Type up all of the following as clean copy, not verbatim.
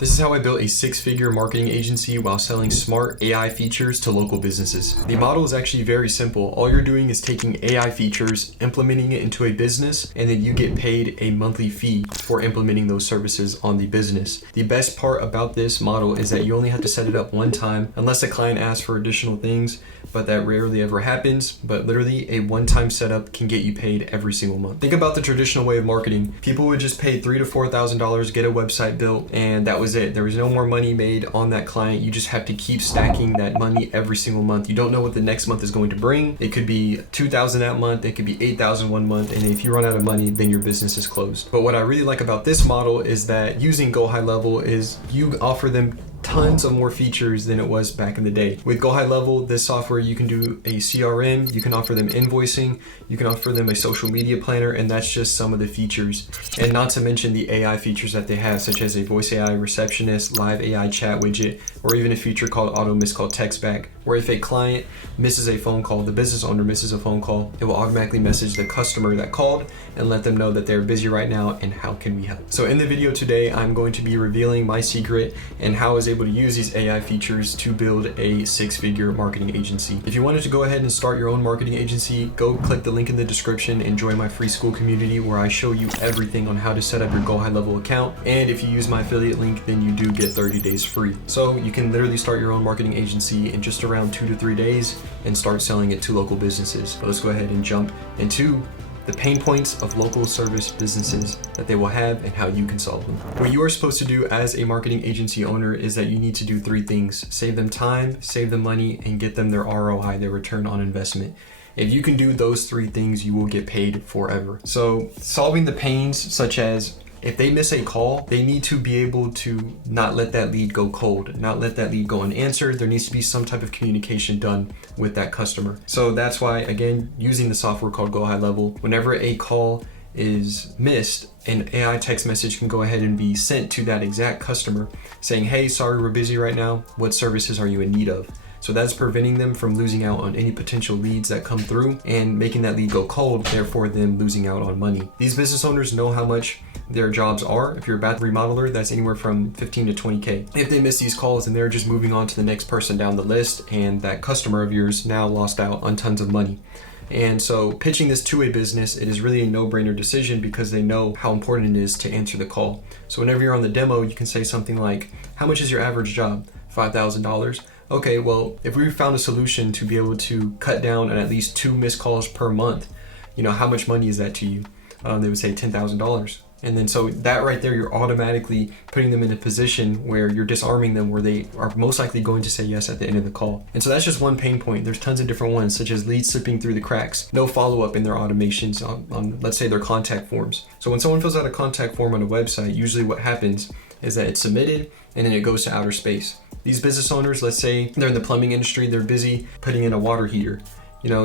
This is how I built a six-figure marketing agency while selling smart AI features to local businesses. The model is actually very simple. All you're doing is taking AI features, implementing it into a business, and then you get paid a monthly fee for implementing those services on the business. The best part about this model is that you only have to set it up one time, unless the client asks for additional things, but that rarely ever happens. But literally a one-time setup can get you paid every single month. Think about the traditional way of marketing. People would just pay $3,000 to $4,000, get a website built, and that was it. There was no more money made on that client. You just have to keep stacking that money every single month. You don't know what the next month is going to bring. It could be $2,000 that month, it could be $8,000 one month, and if you run out of money, then your business is closed. But what I really like about this model is that using GoHighLevel is you offer them tons of more features than it was back in the day. With GoHighLevel, this software, you can do a CRM, you can offer them invoicing, you can offer them a social media planner, and that's just some of the features. And not to mention the AI features that they have, such as a voice AI receptionist, live AI chat widget, or even a feature called auto miss call text back, where if a client misses a phone call, the business owner misses a phone call, it will automatically message the customer that called and let them know that they're busy right now and how can we help. So in the video today, I'm going to be revealing my secret and how I was able to use these AI features to build a six-figure marketing agency. If you wanted to go ahead and start your own marketing agency, go click the link in the description and join my free school community where I show you everything on how to set up your GoHighLevel account. And if you use my affiliate link, then you do get 30 days free. So you can literally start your own marketing agency in just around 2 to 3 days and start selling it to local businesses. But let's go ahead and jump into the pain points of local service businesses that they will have and how you can solve them. What you are supposed to do as a marketing agency owner is that you need to do 3 things: save them time, save them money, and get them their ROI, their return on investment. If you can do those 3 things, you will get paid forever. So solving the pains, such as if they miss a call, they need to be able to not let that lead go cold, not let that lead go unanswered. There needs to be some type of communication done with that customer. So that's why, again, using the software called GoHighLevel, whenever a call is missed, an AI text message can go ahead and be sent to that exact customer saying, hey, sorry, we're busy right now. What services are you in need of? So that's preventing them from losing out on any potential leads that come through and making that lead go cold, therefore them losing out on money. These business owners know how much their jobs are. If you're a bathroom remodeler, that's anywhere from 15 to 20K. If they miss these calls, then they're just moving on to the next person down the list, and that customer of yours now lost out on tons of money. And so pitching this to a business, it is really a no-brainer decision because they know how important it is to answer the call. So whenever you're on the demo, you can say something like, how much is your average job? $5,000. Okay, well, if we found a solution to be able to cut down on at least 2 missed calls per month, how much money is that to you? They would say $10,000. And then so that right there, you're automatically putting them in a position where you're disarming them, where they are most likely going to say yes at the end of the call. And so that's just one pain point. There's tons of different ones, such as leads slipping through the cracks, no follow-up in their automations on, let's say, their contact forms. So when someone fills out a contact form on a website, usually what happens is that it's submitted and then it goes to outer space. These business owners, let's say they're in the plumbing industry, they're busy putting in a water heater.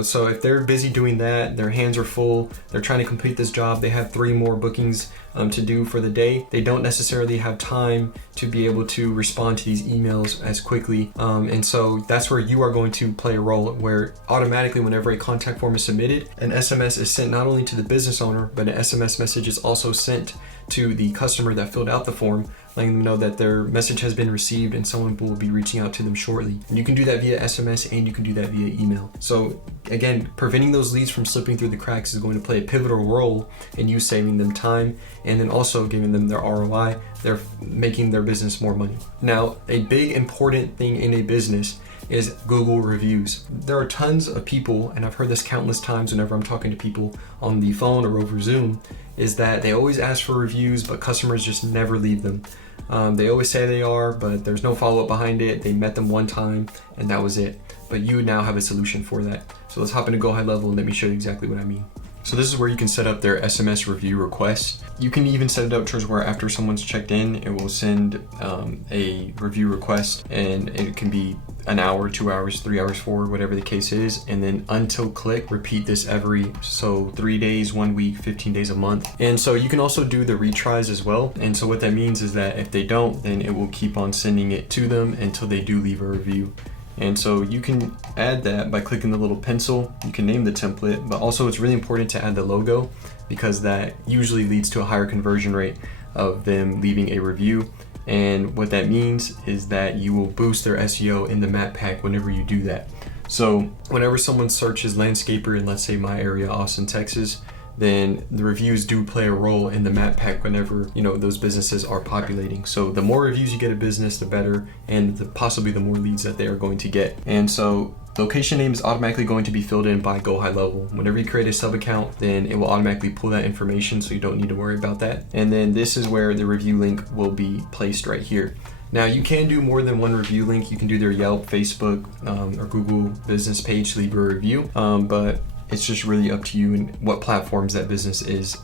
So if they're busy doing that, their hands are full, they're trying to complete this job, they have 3 more bookings to do for the day. They don't necessarily have time to be able to respond to these emails as quickly. And so that's where you are going to play a role, where automatically whenever a contact form is submitted, an SMS is sent not only to the business owner, but an SMS message is also sent to the customer that filled out the form, letting them know that their message has been received and someone will be reaching out to them shortly. And you can do that via SMS and you can do that via email. So again, preventing those leads from slipping through the cracks is going to play a pivotal role in you saving them time and then also giving them their ROI. They're making their business more money. Now, a big important thing in a business is Google reviews. There are tons of people, and I've heard this countless times whenever I'm talking to people on the phone or over Zoom, is that they always ask for reviews, but customers just never leave them. They always say they are, but there's no follow-up behind it. They met them one time and that was it. But you now have a solution for that. So let's hop into GoHighLevel and let me show you exactly what I mean. So this is where you can set up their SMS review request. You can even set it up to where after someone's checked in, it will send a review request, and it can be an hour, 2 hours, 3 hours forward, whatever the case is. And then until click, repeat this so 3 days, 1 week, 15 days, a month. And so you can also do the retries as well. And so what that means is that if they don't, then it will keep on sending it to them until they do leave a review. And so you can add that by clicking the little pencil. You can name the template, but also it's really important to add the logo because that usually leads to a higher conversion rate of them leaving a review. And what that means is that you will boost their SEO in the map pack whenever you do that. So whenever someone searches landscaper in, let's say, my area, Austin, Texas, then the reviews do play a role in the map pack whenever, those businesses are populating. So the more reviews you get a business, the better, and possibly the more leads that they are going to get. And so location name is automatically going to be filled in by GoHighLevel. Whenever you create a sub account, then it will automatically pull that information, so you don't need to worry about that. And then this is where the review link will be placed right here. Now you can do more than one review link. You can do their Yelp, Facebook, or Google business page to leave a review, but it's just really up to you and what platforms that business is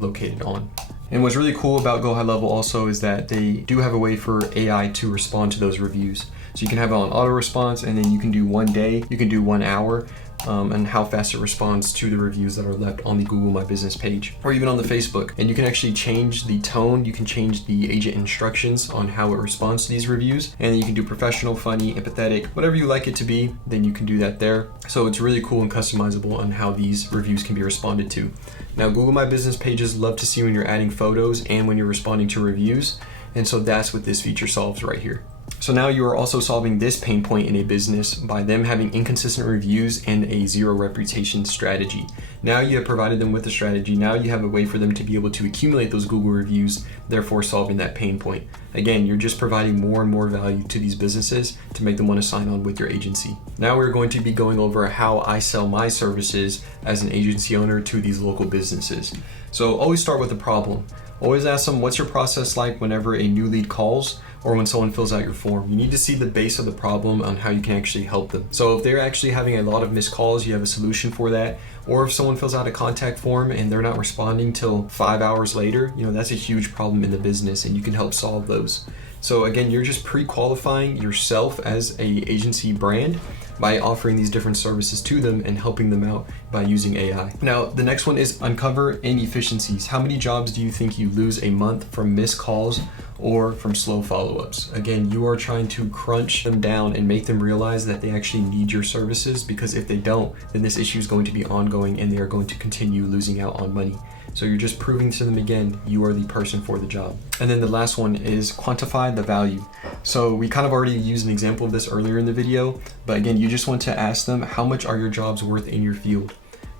located on. And what's really cool about GoHighLevel also is that they do have a way for AI to respond to those reviews. So you can have it on auto response, and then you can do 1 day, you can do 1 hour, and how fast it responds to the reviews that are left on the Google My Business page, or even on the Facebook. And you can actually change the tone, you can change the agent instructions on how it responds to these reviews, and then you can do professional, funny, empathetic, whatever you like it to be, then you can do that there. So it's really cool and customizable on how these reviews can be responded to. Now, Google My Business pages love to see when you're adding photos and when you're responding to reviews, and so that's what this feature solves right here. So now you are also solving this pain point in a business by them having inconsistent reviews and a zero reputation strategy. Now you have provided them with a strategy. Now you have a way for them to be able to accumulate those Google reviews, therefore solving that pain point. Again, you're just providing more and more value to these businesses to make them want to sign on with your agency. Now we're going to be going over how I sell my services as an agency owner to these local businesses. So always start with the problem. Always ask them, what's your process like whenever a new lead calls or when someone fills out your form? You need to see the base of the problem on how you can actually help them. So if they're actually having a lot of missed calls, you have a solution for that. Or if someone fills out a contact form and they're not responding till 5 hours later, that's a huge problem in the business, and you can help solve those. So again, you're just pre-qualifying yourself as a agency brand by offering these different services to them and helping them out by using AI. Now, the next one is uncover inefficiencies. How many jobs do you think you lose a month from missed calls or from slow follow-ups? Again, you are trying to crunch them down and make them realize that they actually need your services, because if they don't, then this issue is going to be ongoing and they are going to continue losing out on money. So you're just proving to them again, you are the person for the job. And then the last one is quantify the value. So we kind of already used an example of this earlier in the video, but again, you just want to ask them, how much are your jobs worth in your field?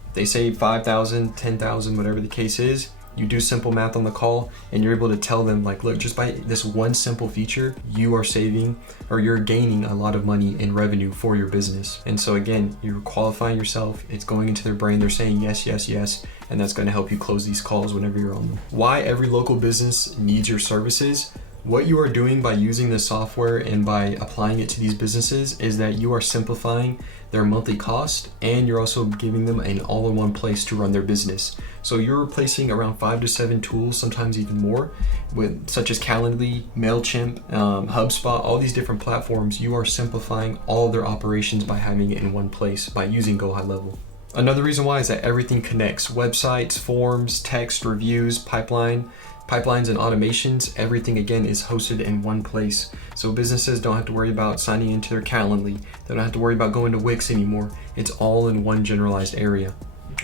If they say 5,000, 10,000, whatever the case is, you do simple math on the call and you're able to tell them, like, look, just by this one simple feature, you are saving or you're gaining a lot of money in revenue for your business. And so again, you're qualifying yourself, it's going into their brain, they're saying yes, yes, yes, and that's going to help you close these calls whenever you're on them. Why every local business needs your services? What you are doing by using the software and by applying it to these businesses is that you are simplifying their monthly cost, and you're also giving them an all-in-one place to run their business. So you're replacing around 5 to 7 tools, sometimes even more, with such as Calendly, MailChimp, HubSpot, all these different platforms. You are simplifying all of their operations by having it in one place by using GoHighLevel. Another reason why is that everything connects: websites, forms, text, reviews, pipelines and automations. Everything again is hosted in one place. So businesses don't have to worry about signing into their Calendly. They don't have to worry about going to Wix anymore. It's all in one generalized area.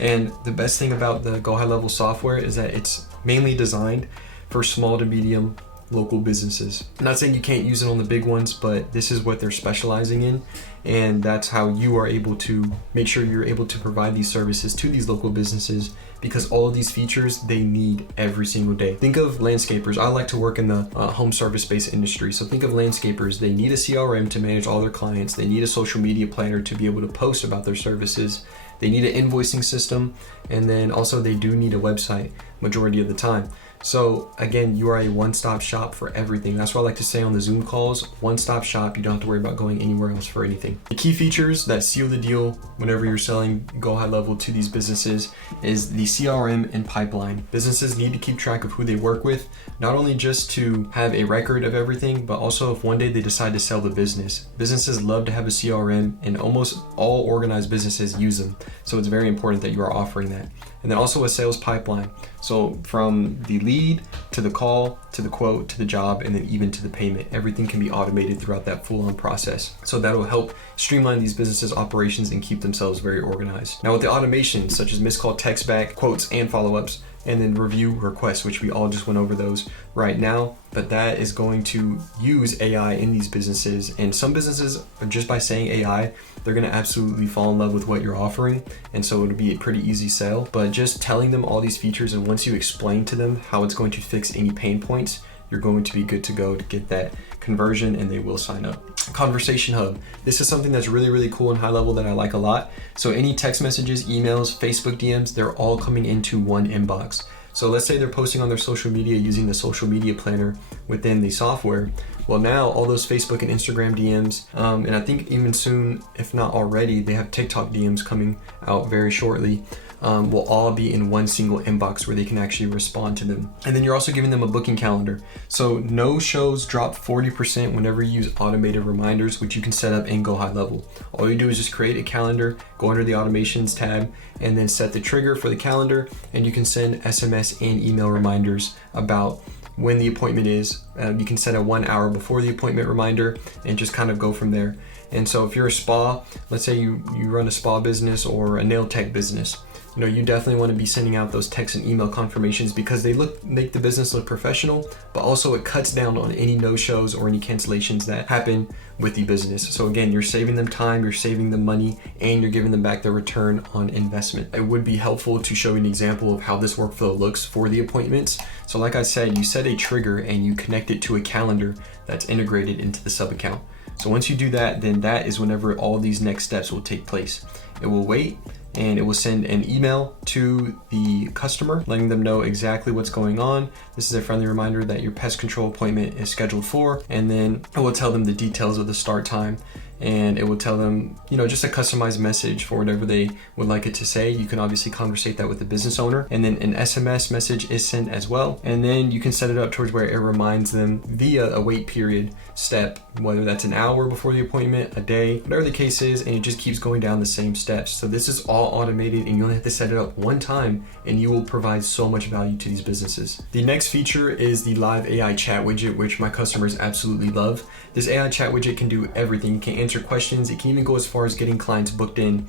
And the best thing about the GoHighLevel software is that it's mainly designed for small to medium local businesses. I'm not saying you can't use it on the big ones, but this is what they're specializing in, and that's how you are able to make sure you're able to provide these services to these local businesses, because all of these features they need every single day. Think of landscapers. I like to work in the home service-based industry, so think of landscapers. They need a CRM to manage all their clients. They need a social media planner to be able to post about their services. They need an invoicing system, and then also they do need a website majority of the time. So again, you are a one-stop shop for everything. That's what I like to say on the Zoom calls: one-stop shop. You don't have to worry about going anywhere else for anything. The key features that seal the deal whenever you're selling GoHighLevel to these businesses is the CRM and pipeline. Businesses need to keep track of who they work with, not only just to have a record of everything, but also if one day they decide to sell the business. Businesses love to have a CRM, and almost all organized businesses use them. So it's very important that you are offering that. And then also a sales pipeline. So from the lead to the call, to the quote, to the job, and then even to the payment, everything can be automated throughout that full-on process. So that'll help streamline these businesses' operations and keep themselves very organized. Now with the automation, such as missed call, text back, quotes, and follow-ups, and then review requests, which we all just went over those right now. But that is going to use AI in these businesses, and some businesses, just by saying AI, they're going to absolutely fall in love with what you're offering, and so it'll be a pretty easy sell. But just telling them all these features, and once you explain to them how it's going to fix any pain points, you're going to be good to go to get that conversion, and they will sign up. Conversation Hub. This is something that's really, really cool and high level that I like a lot. So any text messages, emails, Facebook DMs, they're all coming into one inbox. So let's say they're posting on their social media using the social media planner within the software. Well, now all those Facebook and Instagram DMs, and I think even soon, if not already, they have TikTok DMs coming out very shortly, will all be in one single inbox where they can actually respond to them. And then you're also giving them a booking calendar. So no shows drop 40% whenever you use automated reminders, which you can set up in GoHighLevel. All you do is just create a calendar, go under the automations tab, and then set the trigger for the calendar, and you can send SMS and email reminders about when the appointment is. You can set a 1 hour before the appointment reminder and just kind of go from there. And so if you're a spa, let's say you run a spa business or a nail tech business, you definitely want to be sending out those text and email confirmations, because they make the business look professional, but also it cuts down on any no-shows or any cancellations that happen with the business. So again, you're saving them time, you're saving them money, and you're giving them back their return on investment. It would be helpful to show an example of how this workflow looks for the appointments. So like I said, you set a trigger and you connect it to a calendar that's integrated into the sub account. So once you do that, then that is whenever all these next steps will take place. It will wait, and it will send an email to the customer letting them know exactly what's going on. This is a friendly reminder that your pest control appointment is scheduled for, and then it will tell them the details of the start time, and it will tell them, just a customized message for whatever they would like it to say. You can obviously conversate that with the business owner, and then an SMS message is sent as well. And then you can set it up towards where it reminds them via a wait period step, whether that's an hour before the appointment, a day, whatever the case is, and it just keeps going down the same steps. So this is all automated, and you only have to set it up one time, and you will provide so much value to these businesses. The next feature is the live AI chat widget, which my customers absolutely love. This AI chat widget can do everything. It can answer questions. It can even go as far as getting clients booked in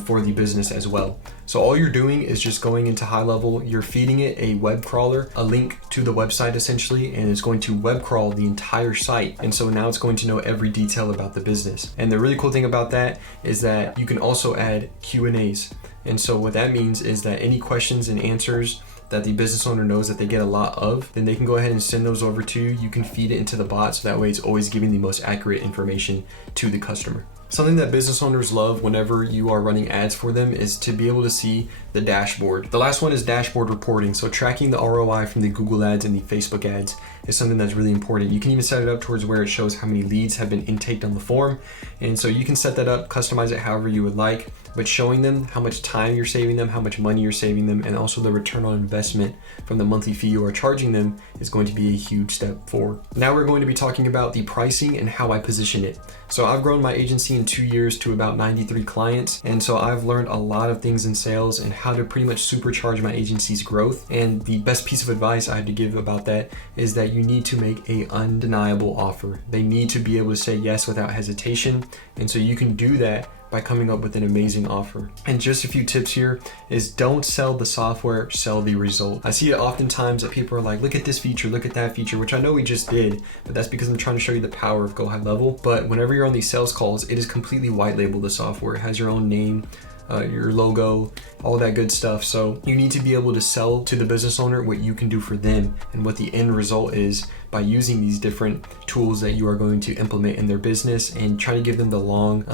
for the business as well. So all you're doing is just going into GoHighLevel, you're feeding it a web crawler, a link to the website essentially, and it's going to web crawl the entire site. And so now it's going to know every detail about the business. And the really cool thing about that is that you can also add Q&As. And so what that means is that any questions and answers that the business owner knows that they get a lot of, then they can go ahead and send those over to you. You can feed it into the bot, so that way it's always giving the most accurate information to the customer. Something that business owners love whenever you are running ads for them is to be able to see the dashboard. The last one is dashboard reporting. So tracking the ROI from the Google ads and the Facebook ads is something that's really important. You can even set it up towards where it shows how many leads have been intaked on the form. And so you can set that up, customize it however you would like, but showing them how much time you're saving them, how much money you're saving them, and also the return on investment from the monthly fee you are charging them is going to be a huge step forward. Now we're going to be talking about the pricing and how I position it. So I've grown my agency in 2 years to about 93 clients. And so I've learned a lot of things in sales and how to pretty much supercharge my agency's growth. And the best piece of advice I have to give about that is that you need to make an undeniable offer. They need to be able to say yes without hesitation. And so you can do that by coming up with an amazing offer. And just a few tips here is don't sell the software, sell the result. I see it oftentimes that people are like, look at this feature, look at that feature, which I know we just did, but that's because I'm trying to show you the power of GoHighLevel. But whenever you're on these sales calls, it is completely white labeled, the software. It has your own name, your logo, all that good stuff. So you need to be able to sell to the business owner what you can do for them and what the end result is by using these different tools that you are going to implement in their business, and try to give them the long,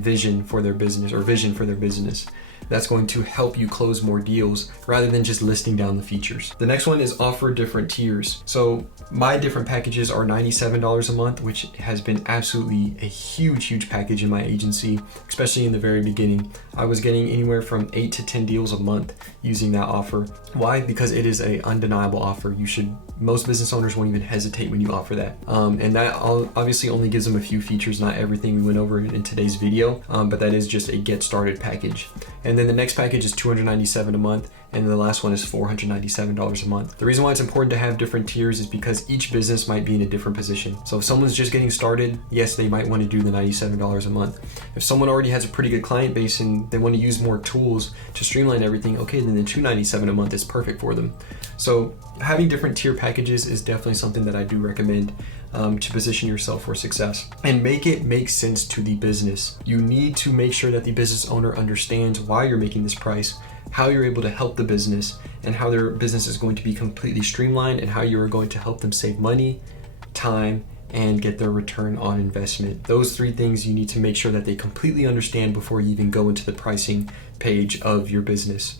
vision for their business, or vision for their business. That's going to help you close more deals rather than just listing down the features. The next one is offer different tiers. So my different packages are $97 a month, which has been absolutely a huge package in my agency, especially in the very beginning. I was getting anywhere from 8 to 10 deals a month using that offer. Why? Because it is an undeniable offer. Most business owners won't even hesitate when you offer that. And that obviously only gives them a few features, not everything we went over in today's video, but that is just a get started package. And then the next package is $297 a month. and the last one is $497 a month. The reason why it's important to have different tiers is because each business might be in a different position. So if someone's just getting started, yes, they might want to do the $97 a month. If someone already has a pretty good client base and they want to use more tools to streamline everything, okay, then the $297 a month is perfect for them. So having different tier packages is definitely something that I do recommend to position yourself for success and make it make sense to the business. You need to make sure that the business owner understands why you're making this price, how you're able to help the business, and how their business is going to be completely streamlined, and how you are going to help them save money, time, and get their return on investment. Those three things you need to make sure that they completely understand before you even go into the pricing page of your business.